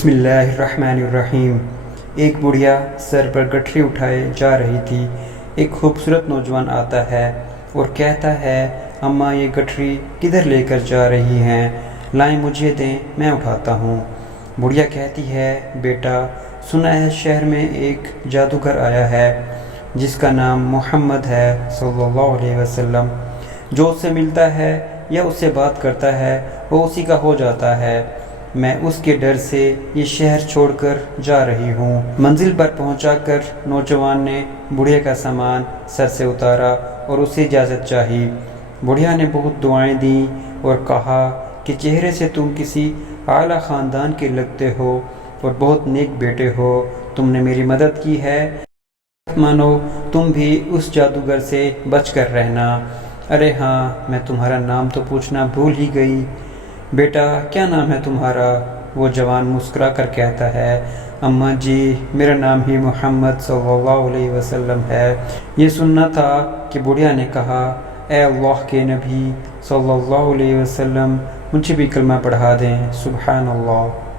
بسم اللہ الرحمن الرحیم۔ ایک بڑھیا سر پر گٹھری اٹھائے جا رہی تھی۔ ایک خوبصورت نوجوان آتا ہے اور کہتا ہے، اماں یہ گٹھری کدھر لے کر جا رہی ہیں؟ لائیں مجھے دیں، میں اٹھاتا ہوں۔ بڑھیا کہتی ہے، بیٹا سنا ہے شہر میں ایک جادوگر آیا ہے جس کا نام محمد ہے صلی اللہ علیہ وسلم۔ جو اس سے ملتا ہے یا اس سے بات کرتا ہے وہ اسی کا ہو جاتا ہے۔ میں اس کے ڈر سے یہ شہر چھوڑ کر جا رہی ہوں۔ منزل پر پہنچا کر نوجوان نے بڑھیا کا سامان سر سے اتارا اور اسے اجازت چاہی۔ بڑھیا نے بہت دعائیں دیں اور کہا کہ چہرے سے تم کسی اعلیٰ خاندان کے لگتے ہو اور بہت نیک بیٹے ہو، تم نے میری مدد کی ہے، مانو تم بھی اس جادوگر سے بچ کر رہنا۔ ارے ہاں، میں تمہارا نام تو پوچھنا بھول ہی گئی، بیٹا کیا نام ہے تمہارا؟ وہ جوان مسکرا کر کہتا ہے، اماں جی میرا نام ہی محمد صلی اللہ علیہ وسلم ہے۔ یہ سننا تھا کہ بڑھیا نے کہا، اے اللہ کے نبی صلی اللہ علیہ وسلم مجھے بھی کلمہ پڑھا دیں۔ سبحان اللہ۔